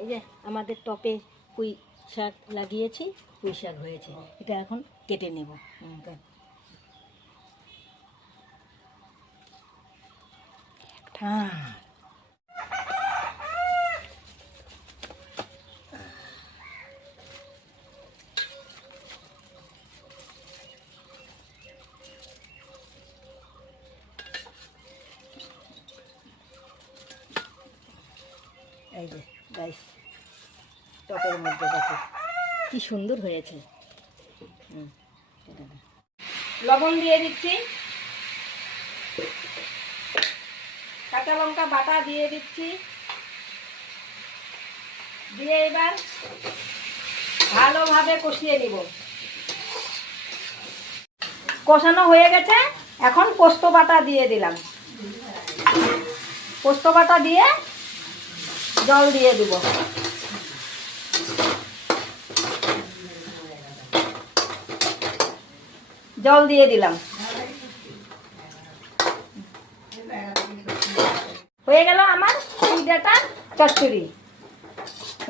এই যে আমাদের টপে পুঁই শাক লাগিয়েছি, পুঁই শাক হয়েছে, এটা এখন কেটে নেব। এই যে গাইস, টপের মধ্যে দেখো কি সুন্দর হয়েছে। লবণ দিয়ে দিচ্ছি, কাঁচা লঙ্কা বাটা দিয়ে দিচ্ছি, দিয়ে এবার ভালোভাবে কষিয়ে নিব। কষানো হয়ে গেছে, এখন পোস্ত বাটা দিয়ে দিলাম। পোস্ত বাটা দিয়ে জল দিয়ে দিব। জল দিয়ে দিলাম। হয়ে গেল আমার পুঁই ডাঁটার চচ্চড়ি।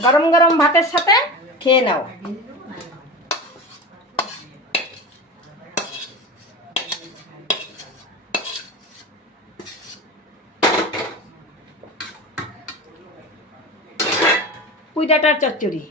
গরম গরম ভাতের সাথে খেয়ে নাও। পুঁই ডাঁটার চচ্চড়ি।